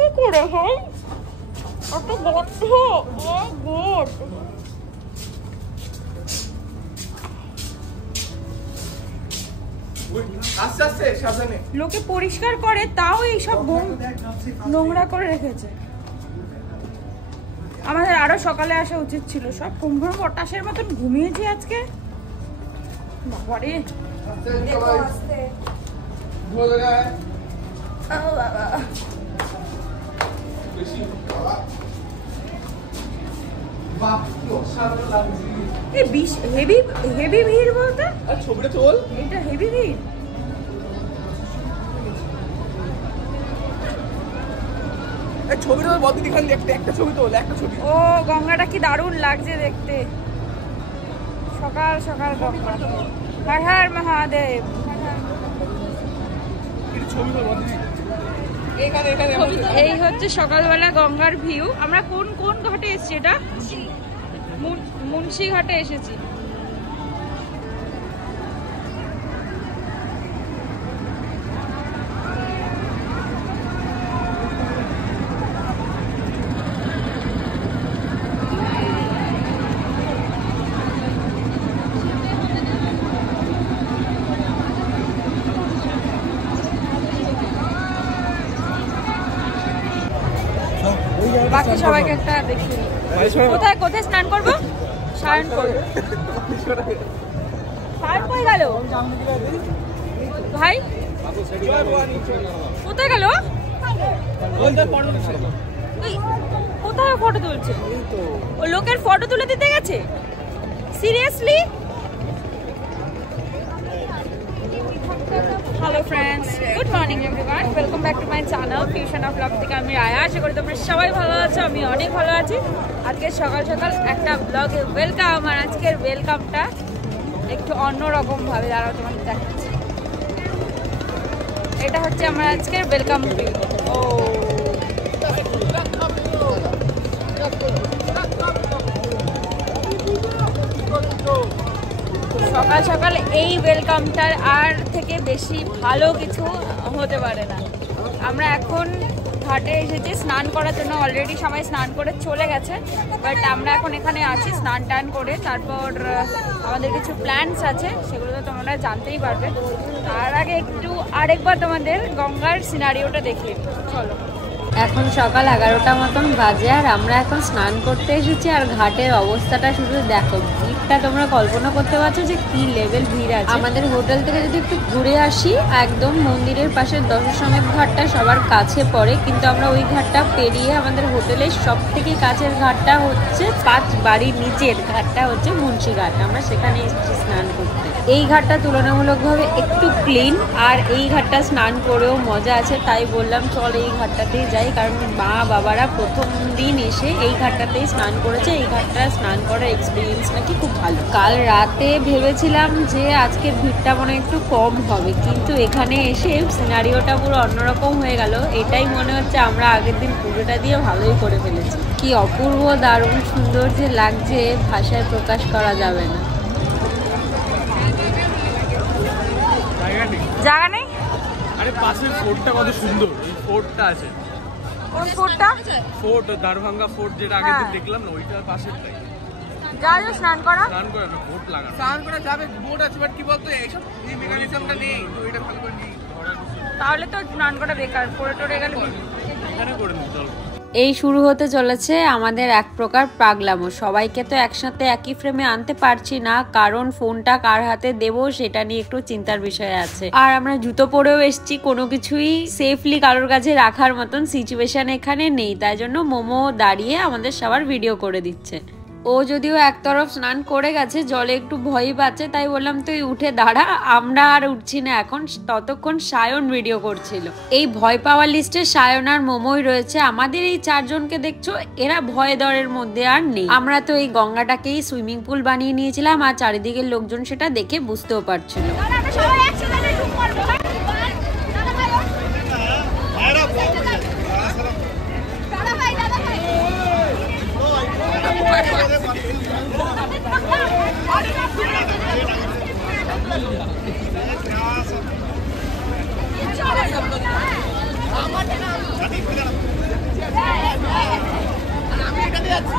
কি করে হয় অত গন্ধ ও গড আস্তে আস্তে সাবধানে লোকে পরিষ্কার করে তাও এইসব নোংরা করে রেখেছে আমাদের আরো সকালে আসা উচিত ছিল সব কুম্ভ পটাশের মতন ঘুমিয়েছি আজকে বাবারে দেখো আস্তে ধরে যায় ও বাবা বেশি বাবা বাহ কি অসাধারণ লাগছে এই হেভি হেভি ভিড় বলতে আর ছবিটা তোল এটা হেভি ভিড় এই ছবিটা বন্ধ দেখান একটা ছবি তোল একটা ছবি ও গঙ্গাটা কি দারুণ লাগছে দেখতে সকাল সকাল গঙ্গা হর হর মহাদেব এই ছবি তোল বন্ধ এখানে এখানে এই হচ্ছে সকালবেলা গঙ্গার ভিউ আমরা কোন কোন ঘাটে এসেছি এটা মুন্সি ঘাটে এসেছি বাকি সবাইকে একটা দেখি কোথায় কোথায় স্নান করবো সায়নপুর সায়নপুর গেল ভাই কোথায় গেল কোথায় ফটো তুলছে ও লোকের ফটো তুলে দিতে গেছে seriously hello friends good morning everyone welcome back to my channel fusion of love থেকে আমি রায়া আশা করি তোমরা সবাই ভালো আছো আমি অনেক ভালো আছি আজকে সকাল সকাল একটা ব্লগে ওয়েলকাম আর আজকের ওয়েলকামটা একটু অন্যরকম ভাবে দাঁড়াও তোমাদের দেখাচ্ছি এটা হচ্ছে আমার আজকের ওয়েলকাম ও সকাল সকাল এই ওয়েলকামটার আর থেকে বেশি ভালো কিছু হতে পারে না আমরা এখন ঘাটে এসেছি স্নান করার জন্য অলরেডি সবাই স্নান করে চলে গেছে বাট আমরা এখন এখানে আছি স্নান টান করে তারপর আমাদের কিছু প্ল্যানস আছে সেগুলো তো তোমরা জানতেই পারবে তার আগে একটু আরেকবার তোমাদের গঙ্গার সিনারিওটা দেখিয়ে চলো এখন সকাল 11টা মতন বাজে আর আমরা এখন স্নান করতে এসেছি আর ঘাটের অবস্থাটা শুধু দেখো ভিড়টা তোমরা কল্পনা করতে পারছো যে কি লেভেল ভিড় আছে আমাদের হোটেল থেকে যদি একটু ঘুরে আসি একদম মন্দিরের পাশে দশাশ্বমেধ ঘাটটা সবার কাছে পড়ে কিন্তু আমরা ওই ঘাটটা পেরিয়ে আমাদের হোটেলের সব থেকে কাছের ঘাটটা হচ্ছে 5 বাড়ির নিচের ঘাটটা হচ্ছে মুন্সি ঘাট আমরা সেখানে এসেছি স্নান করতে এই ঘাটটা তুলনামূলকভাবে একটু ক্লিন আর এই ঘাটটা স্নান করেও মজা আছে তাই বললাম চল এই ঘাটটাতেই যাই কারণ মা বাবারা প্রথম দিন এসে এই ঘাটটাতেই স্নান করেছে এই ঘাটটা স্নান করার এক্সপিরিয়েন্স নাকি খুব ভালো কাল রাতে ভেবেছিলাম যে আজকের ভিড়টা মনে একটু কম হবে কিন্তু এখানে এসে সিনারিওটা পুরো অন্যরকম হয়ে গেল এটাই মনে হচ্ছে আমরা আগের দিন পুজোটা দিয়ে ভালোই করে ফেলেছি কি অপূর্ব দারুণ সুন্দর যে লাগছে ভাষায় প্রকাশ করা যাবে না জায়গা নেই আরে পাশের ফোর্টটা কত সুন্দর এই ফোর্টটা আছে কোন ফোর্টটা ফোর্ট দারভাঙ্গা ফোর্ট যেটা আগের দিন দেখলাম না ওইটার পাশেরটাই যা স্নান করা স্নান করে না বোট লাগানো স্নান করে যাবে বোট আছে বাট কি বলতো এইসব এই মেকানিজমটা নেই তো এটা ভালো করে নেই তাহলে তো স্নান করা বেকার পড়ে টরে গেল এখানে করে নিই চল এই শুরু হতে চলেছে আমাদের এক প্রকার পাগলামো সবাইকে তো একসাথে একই ফ্রেমে আনতে পারছি না কারণ ফোনটা কার হাতে দেব সেটা নিয়ে একটু চিন্তার বিষয় আছে আর আমরা জুতো পরেও এসেছি কোনো কিছুই সেফলি কারোর কাছে রাখার মতন সিচুয়েশন এখানে নেই তাই জন্য মোমো দাঁড়িয়ে আমাদের সবার ভিডিও করে দিচ্ছে ও যদিও একতরফ স্নান করে গেছে জলে একটু ভয়ই পাচ্ছে তাই বললাম তুই উঠে দাঁড়া আমরা আর উঠছি না এখন ততক্ষণ সায়ন ভিডিও করছিল এই ভয় পাওয়ার লিস্টে সায়ন আর মোমোই রয়েছে আমাদের এই 4 জনকে দেখছো এরা ভয় দরের মধ্যে আর নেই আমরা তো এই গঙ্গাটাকেই সুইমিং পুল বানিয়ে নিয়েছিলাম আর চারিদিকের লোকজন সেটা দেখে বুঝতেও পারছিল আমি এটাতে যাচ্ছি।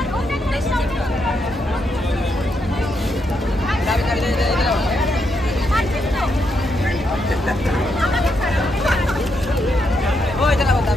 ওই চলা বলতে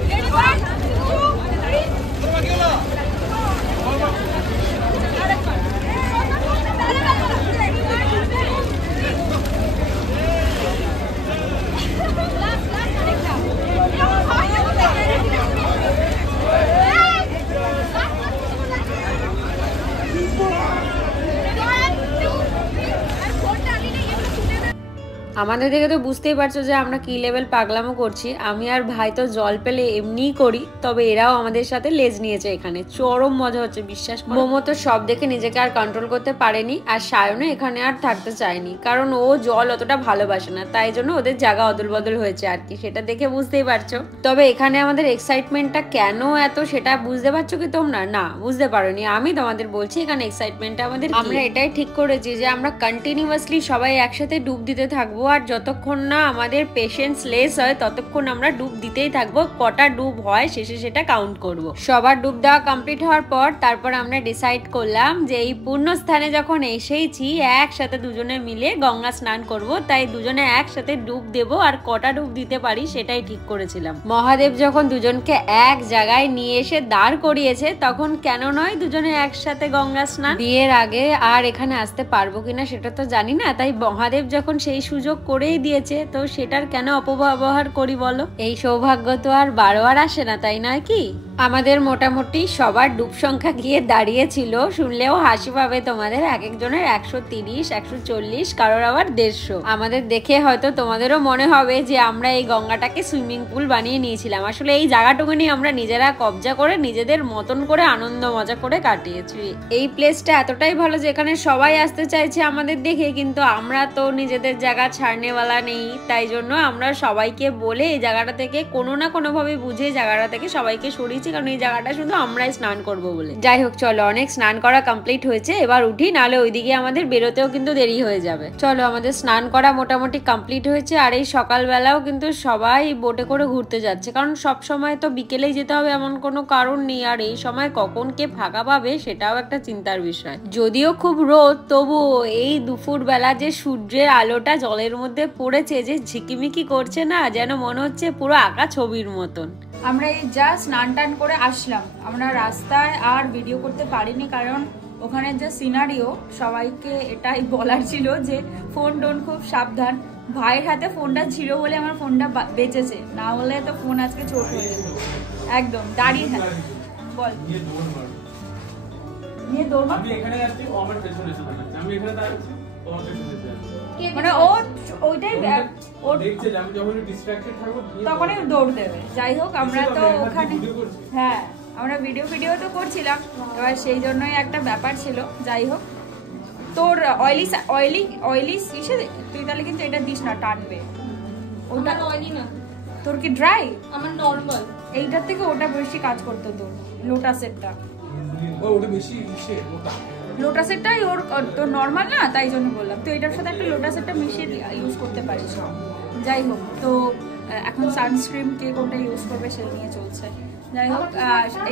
আমাদের দেখে তো বুঝতেই পারছো যে আমরা কি লেভেল পাগলামো করছি। আমি আর ভাই তো জল পেলে এমনিই করি, তবে এরাও আমাদের সাথে লেজ নিয়েছে। এখানে চরম মজা হচ্ছে, বিশ্বাস করো। মোমো তো সব দেখে নিজেকে আর কন্ট্রোল করতে পারেনি, আর সায়নও এখানে আর থাকতে চায়নি, কারণ ও জল অতটা ভালোবাসে না, তাই জন্য ওদের জায়গা অদল বদল হয়েছে আর কি, সেটা দেখে বুঝতেই পারছো। তবে এখানে আমাদের এক্সাইটমেন্টটা কেন এত সেটা বুঝতে পারছো কি তোমরা? না, বুঝতে পারোনি, আমি তোমাদের বলছি এখানে এক্সাইটমেন্টটা আমাদের। আমরা এটাই ঠিক করেছি যে আমরা কন্টিনিউয়াসলি সবাই একসাথে ডুব দিতে থাকবো, আর যতক্ষণ না আমাদের পেশেন্স লেস হয় ততক্ষণ আমরা ডুব দিতেই থাকবো। কটা ডুব হয় শেষে সেটা কাউন্ট করব। সবার ডুব দেওয়া কমপ্লিট হওয়ার পর তারপর আমরা ডিসাইড করলাম যে এই পূর্ণ স্থানে যখন এসেইছি একসাথে দুজনে মিলে গঙ্গা স্নান করব, তাই দুজনে একসাথে ডুব দেব, আর কটা ডুব দিতে পারি সেটাই ঠিক করেছিলাম। মহাদেব যখন দুজনকে এক জায়গায় নিয়ে এসে দাঁড় করিয়েছে তখন কেন নয় দুজনে একসাথে গঙ্গা স্নান। বিয়ের আগে আর এখানে আসতে পারবো কিনা সেটা তো জানি না, তাই মহাদেব যখন সেই সুযোগ করেই দিয়েছে তো সেটার কেন অপব্যবহার করি বলো? এই সৌভাগ্য তো আর বারবার আসে না, তাই নয় কি? আমাদের মোটামুটি সবার ডুব সংখ্যা গিয়ে দাঁড়িয়েছিল, শুনলেও হাসি পাবে তোমাদের, এক একজনের 130, 140, কারোর আবার 150। আমাদের দেখে হয়তো তোমাদেরও মনে হবে যে আমরা এই গঙ্গাটাকে সুইমিং পুল বানিয়ে নিয়েছিলাম। আসলে এই জায়গাটুকুনি আমরা নিজেরা কবজা করে নিজেদের মতন করে আনন্দ মজা করে কাটিয়েছি। এই প্লেসটা এতটাই ভালো যে এখানে সবাই আসতে চাইছে আমাদের দেখে, কিন্তু আমরা তো নিজেদের জায়গা ছাড়নেওয়ালা নেই, তাই জন্য আমরা সবাইকে বলে এই জায়গাটা থেকে কোনো না কোনো ভাবে বুঝে জায়গাটা থেকে সবাইকে সরিয়েছি, কারণ এই জায়গাটা শুধু আমরাই স্নান করব বলে। যাই হোক, চলো, অনেক স্নান করা কমপ্লিট হয়েছে, এবার উঠি, নাহলে ওইদিকে আমাদের বেরোতেও কিন্তু দেরি হয়ে যাবে। চলো, আমাদের স্নান করা মোটামুটি কমপ্লিট হয়েছে, আর এই সকালবেলাও কিন্তু সবাই বোটে করে ঘুরতে যাচ্ছে, কারণ সব সময় তো বিকেলেই যেতে হবে এমন কোনো কারণ নেই, আর এই সময় কখন কে ফাঁকা পাবে সেটাও একটা চিন্তার বিষয়। যদিও খুব রোদ, তবুও এই দুপুর বেলা যে সূর্যের আলোটা জলের মধ্যে পড়েছে, যে ঝিকিমিকি করছে না, যেন মনে হচ্ছে পুরো আঁকা ছবির মতন। আমরা এই যা স্নান টান করে আসলাম, আমরা রাস্তায় আর ভিডিও করতে পারিনি, কারণ ওখানে যে সিনারিও, সবাইকে এটাই বলার ছিল যে ফোন টোন খুব সাবধান। ভাইয়ের হাতে ফোনটা ছিল বলে আমার ফোনটা বেঁচেছে, না হলে তো ফোন আজকে চোট হয়ে যেত। একদম দাঁড়িয়ে থাকে। বল, নিয়ে দৌড় মার। মানে ও ওইটাই তখনই দৌড় দেবে। যাই হোক, আমরা তো ওখানে, হ্যাঁ আমরা ভিডিও তো করছিলাম, এবার সেই জন্যই একটা ব্যাপার ছিল। যাই হোক, তোর অয়েলি তুই তাহলে কিন্তু এটা দিস না, টানবে। ওটা অয়েলি না, তোর কি ড্রাই? আমার নরমাল। এইটার থেকে ওটা বেশি কাজ করতো তোর লোটাসেরটা। ওটা বেশি লোটাসেরটাই ওর তোর নর্মাল না, তাই জন্য বললাম। তো এটার সাথে একটা লোটাসেরটা মিশিয়ে ইউজ করতে পারিস। যাই হোক, তো এখন সানস্ক্রিন কে কোনটা ইউজ করবে সেই নিয়ে চলছে। যাই হোক,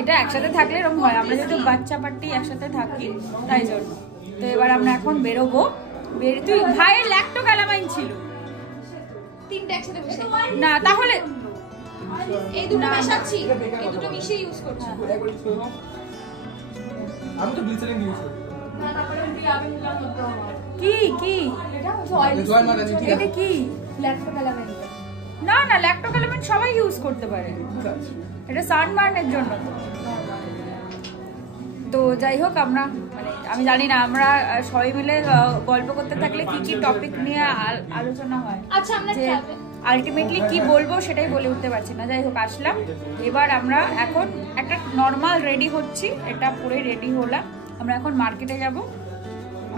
এটা একসাথে থাকলে এরকম হয়, আমরা যেহেতু বাচ্চা পার্টি একসাথে থাকি তাই জন্য। তো এবার আমরা এখন বেরোবো। তুই ভাইয়ের ল্যাক্টোক্যালামাইন ছিল, তিনটা একসাথে না, তাহলে এই দুটো মেশাচ্ছি, এই দুটো মিশিয়ে ইউজ করছি। আমি তো গ্লিসারিন ইউজ করি। কি কি এটা হচ্ছে অয়েল, এটা কি ল্যাক্টোক্যালামাইন? না না, ল্যাক্টোক্যালামাইন সবাই ইউজ করতে পারে, এটা সানবার্নের জন্য। তো যাই হোক, আমরা মানে আমি জানি না, আমরা সবাই মিলে গল্প করতে থাকলে কি কি টপিক নিয়ে আলোচনা হয়, আচ্ছা আমরা আলটিমেটলি কি বলবো সেটাই বলে উঠতে পারছি না। যাই হোক, আসলাম, এবার আমরা এখন একটা নর্মাল রেডি হচ্ছি, এটা পুরো রেডি হলাম। আমরা এখন মার্কেটে যাব,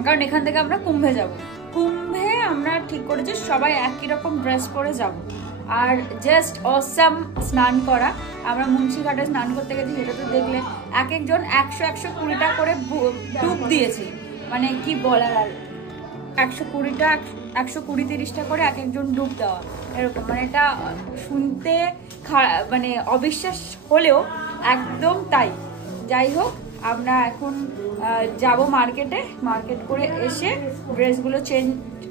কারণ এখান থেকে আমরা কুম্ভে যাব। কুম্ভে আমরা ঠিক করেছি সবাই একই রকম ড্রেস পরে যাব, আর জাস্ট অসাম স্নান করা। আমরা মুন্সিঘাটে স্নান করতে গেছি, সেটা তো দেখলে এক একজন 100-120টা করে ডুব দিয়েছি, মানে কি বলার আর, 120টা 120-30টা করে এক একজন ডুব দেওয়া, এরকম। মানে এটা শুনতে মানে অবিশ্বাস হলেও একদম তাই। যাই হোক, আমরা এখন যাব মার্কেটে, মার্কেট করে এসে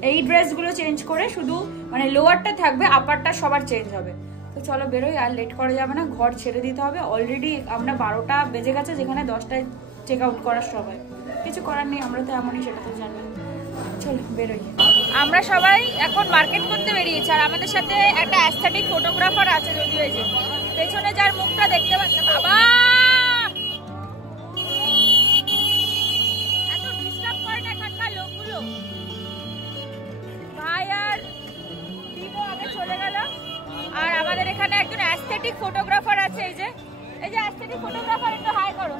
এই ড্রেসগুলো চেঞ্জ করে শুধু মানে লোয়ারটা থাকবে, আপারটা সবার চেঞ্জ হবে। তো চলো বেরোই, আর লেট করা যাবে না, ঘর ছেড়ে দিতে হবে। অলরেডি আমরা 12টা বেজে গেছে, যেখানে 10টায় চেক আউট করার সময়। কিছু করার নেই, আমরা তো এমনই, সেটা তো জানি। চলো বেরোই। আমরা সবাই এখন মার্কেট করতে বেরিয়েছি, আর আমাদের সাথে একটা অ্যাস্থেটিক ফটোগ্রাফার আছে, যদিও এই যে পেছনে যার মুখটা দেখতে পাচ্ছেন। বাবা এত ডিস্টার্ব করে না এখানকার লোকগুলো। ভাই আর দিবো আগে চলে গেল, আর আমাদের এখানে একজন অ্যাস্থেটিক ফটোগ্রাফার আছে। এই যে অ্যাস্থেটিক ফটোগ্রাফার, একটু হাই করো।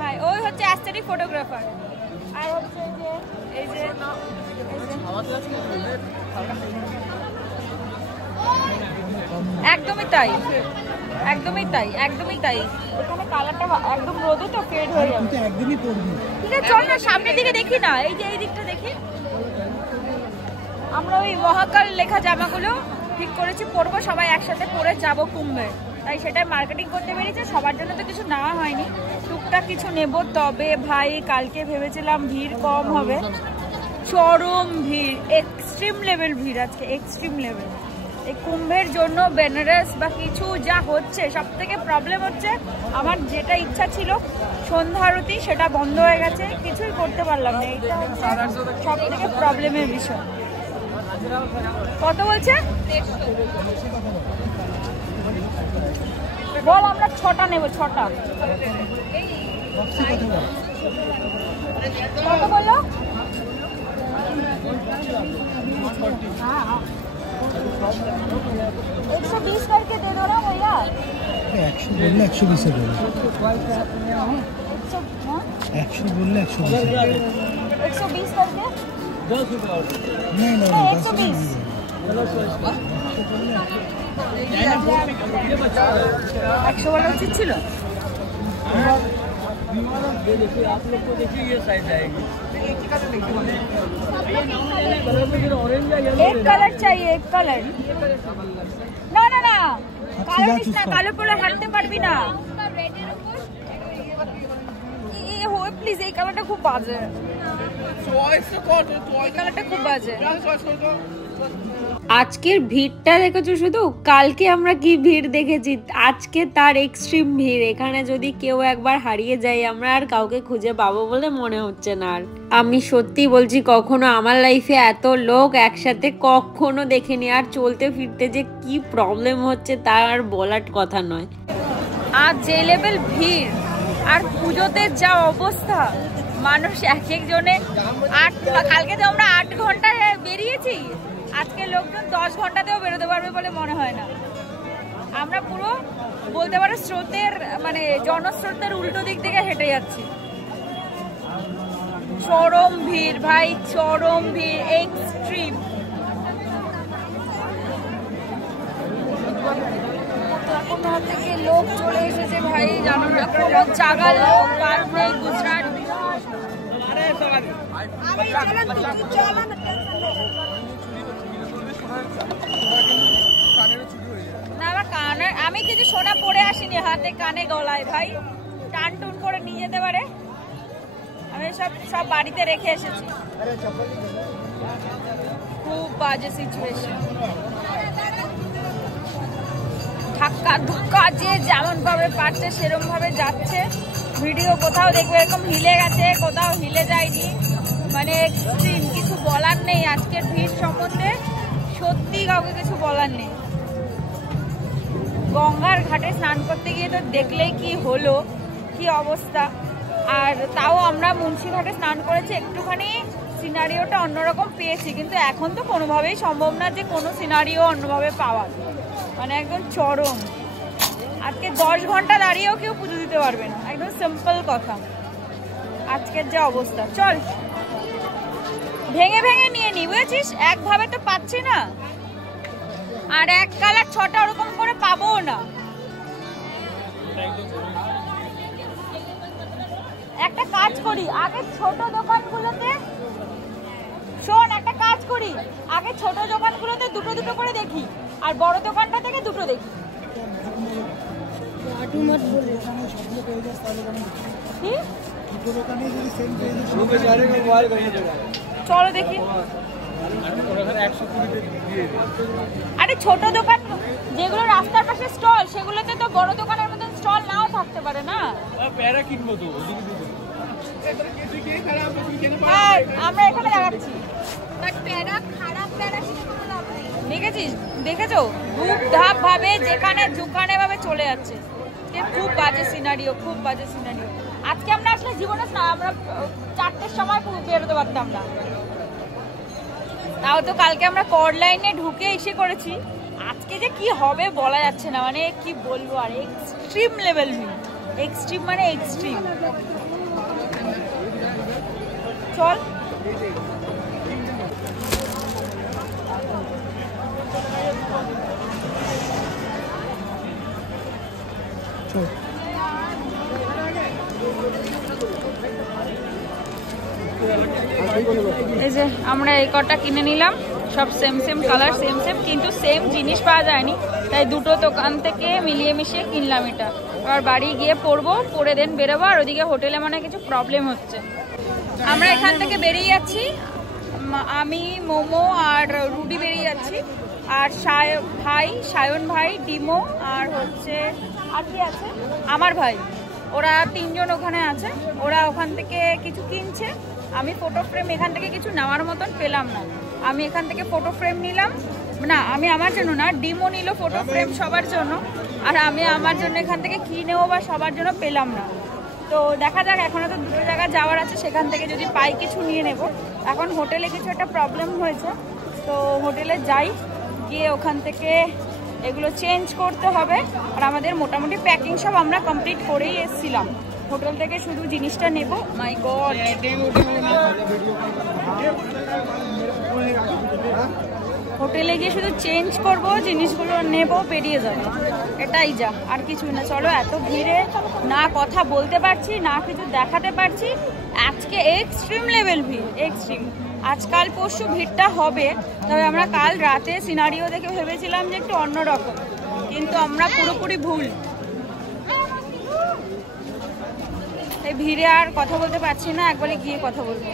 হাই, ওই হচ্ছে অ্যাস্থেটিক ফটোগ্রাফার। আর হচ্ছে এই যে একদমই তাই, একদমই তাই, একদমই তাই। এখানে কালারটা একদম রোদে তো ফেড হয়ে যাবে। একদমই পড়বি। ঠিক আছে, চল না সামনের দিকে দেখি না, এই যে এই দিকটা দেখি। আমরা ওই মহাকাল লেখা জামাগুলো ঠিক করেছি পরবো, সবাই একসাথে পরে যাব কুম্ভে। তাই সেটাই মার্কেটিং করতে বেরিয়েছে। সবার জন্য তো কিছু নেওয়া হয়নি, টুকটাক কিছু নেব। তবে ভাই কালকে ভেবেছিলাম ভিড় কম হবে, চরম ভিড়, এক্সট্রিম লেভেল ভিড় আজকে, এক্সট্রিম লেভেল। এই কুম্ভের জন্য বেনারস বা কিছু যা হচ্ছে, সব থেকে প্রবলেম হচ্ছে আমার যেটা ইচ্ছা ছিল সন্ধ্যা আরতি, সেটা বন্ধ হয়ে গেছে, কিছুই করতে পারলাম না। এইটা সব থেকে প্রবলেমের বিষয়। কত বলছে? বল, আমরা 6টা নেব, 6টা। কত বললো? हाँ 120 करके दे दो ना भैया। 100 बोलले 120 बोलो। 100 बोलले 120। 120 करके? नहीं 120। 100 वाला उचित ছিল। आप लोग को देखिए ये साइज आएगी। एक कलर चाहिए, एक कलर। ना ना ना, কালো নিস না, কালো পরে হাঁটতে পারবি না। এই হো প্লিজ, এই কালারটা খুব বাজে। এই কালারটা খুব বাজে। আজকের ভিড়টা দেখেছো শুধু, কালকে আমরা কি ভিড় দেখেছি, আজকে তার এক্সট্রিম ভিড়। এখানে যদি কেউ একবার হারিয়ে যায়, আমরা আর কাউকে খুঁজে পাবো বলে মনে হচ্ছে না। আর আমি সত্যি বলছি, কখনো আমার লাইফে এত লোক একসাথে কখনো দেখিনি। আর চলতে ফিরতে যে কি প্রবলেম হচ্ছে তার আর বলার কথা নয়। আর যে লেভেল ভিড়, আর পুজোতে যা অবস্থা, মানুষ এক একজনে কালকে তো আমরা 8 ঘন্টায় বেরিয়েছি, আজকে লোকজন 10 ঘন্টাতেও বেরোতে পারবে বলে মনে হয় না। আমরা পুরো বলতে পারো স্রোতের মানে জনস্রোতের উল্টো দিক থেকে হেঁটে যাচ্ছি। চরম ভিড় ভাই, চরম ভিড়, এক্সট্রিম। কোথা থেকে লোক চলে এসেছে ভাই জানো না, কোনো জায়গার লোক বাদ নেই। গুজরাট না, আমার কানে আমি কিছু সোনা পরে আসিনি, হাতে কানে গলায় ভাই, টান টুন করে নিয়ে যেতে পারে। আমি সব বাড়িতে রেখে এসেছি। খুব বাজে সিচুয়েশন। ধাক্কা ধুক্কা যে যেমন ভাবে পারছে সেরকম ভাবে যাচ্ছে। ভিডিও কোথাও দেখবে এরকম হিলে গেছে, কোথাও হিলে যায়নি, মানে এক্সট্রিম। কিছু বলার নেই আজকের ভিড় সম্বন্ধে, সত্যি কাউকে কিছু বলার নেই। গঙ্গার ঘাটে স্নান করতে গিয়ে তো দেখলেই কি হলো, কি অবস্থা। আর তাও আমরা মুন্সিঘাটে স্নান করেছি, একটুখানি সিনারিওটা অন্যরকম পেয়েছি, কিন্তু এখন তো কোনোভাবেই সম্ভব না যে কোনো সিনারিও অন্যভাবে পাওয়া, মানে একদম চরম। আজকে 10 ঘন্টা দাঁড়িয়েও কেউ পুজো দিতে পারবে না, একদম সিম্পল কথা আজকের যা অবস্থা। চল ভেঙে ভেঙে নিয়ে নি, বুঝেছিস, একভাবে তো পাচ্ছি না, আর এক কালার 6টা ওরকম করে পাবো না। একটা কাজ করি, আগে ছোট দোকানগুলোতে শোন, একটা কাজ করি, আগে ছোট দোকানগুলোতে দুটো দুটো করে দেখি, আর বড় দোকানটা থেকে দুটো দেখি। চলো দেখি। আরে ছোট দোকান যেগুলো রাস্তার পাশে স্টল, সেগুলোতে তো বড় দোকানের মতন স্টল নাও থাকতে পারে না। আমরা এখানে দেখাচ্ছি, দেখেছিস, দেখেছো ধূপ ধাপ ভাবে যেখানে দোকানে ভাবে চলে যাচ্ছে। খুব বাজে সিনারিও, খুব বাজে সিনারিও। আজকে আমরা আসলে জীবনে আমরা 4টের সময় বেরোতে পারতাম না, তাও তো কালকে আমরা কর্ড লাইনে ঢুকে এসে করেছি। আজকে যে কি হবে বলা যাচ্ছে না, মানে কি বলবো আর, এক্সট্রিম লেভেল ভিউ, এক্সট্রিম মানে এক্সট্রিম। চল এই যে আমরা এই কটা কিনে নিলাম, সব same same colour, same same, কিন্তু সেম জিনিস পাওয়া যায়নি, তাই দুটো দোকান থেকে মিলিয়ে মিশিয়ে কিনলাম এটা। আর বাড়ি গিয়ে পরবো, পরে দেন বেরোবো। আর ওদিকে হোটেলে মানে কিছু প্রবলেম হচ্ছে। আমরা এখান থেকে বেরিয়ে যাচ্ছি, আমি, মোমো আর রুডি বেরিয়ে যাচ্ছি, আর সায়ন ভাই, ডিমো আর হচ্ছে আর কি আছে আমার ভাই, ওরা 3 জন ওখানে আছে। ওরা ওখান থেকে কিছু কিনছে। আমি ফটো ফ্রেম এখান থেকে কিছু নেওয়ার মতন পেলাম না, আমি এখান থেকে ফটো ফ্রেম নিলাম না, আমি আমার জন্য না, ডিমো নিল ফটো ফ্রেম সবার জন্য, আর আমি আমার জন্য এখান থেকে কি নেবো বা সবার জন্য পেলাম না। তো দেখা যাক, এখনও তো 2 জায়গায় যাওয়ার আছে, সেখান থেকে যদি পাই কিছু নিয়ে নেব। এখন হোটেলে কিছু একটা প্রবলেম হয়েছে, তো হোটেলে যাই, গিয়ে ওখান থেকে এগুলো চেঞ্জ করতে হবে। আর আমাদের মোটামুটি প্যাকিং সব আমরা কমপ্লিট করেই এসেছিলাম, হোটেল থেকে শুধু জিনিসটা নেব। মাই গড, হোটেলে গিয়ে শুধু চেঞ্জ করব, জিনিসগুলো নেব, বেরিয়ে যাবো, এটাই যা, আর কিছু না। চলো, এত ভিড়ে না কথা বলতে পারছি, না কিছু দেখাতে পারছি। আজকে এক্সট্রিম লেভেল ভিড়, এক্সট্রিম। আজকাল পরশু ভিড়টা হবে, তবে আমরা কাল রাতে সিনারিও দেখে ভেবেছিলাম যে একটু অন্যরকম, কিন্তু আমরা পুরোপুরি ভুল। এই ভিড়ে আর কথা বলতে পারছি না, একবারে গিয়ে কথা বলবো।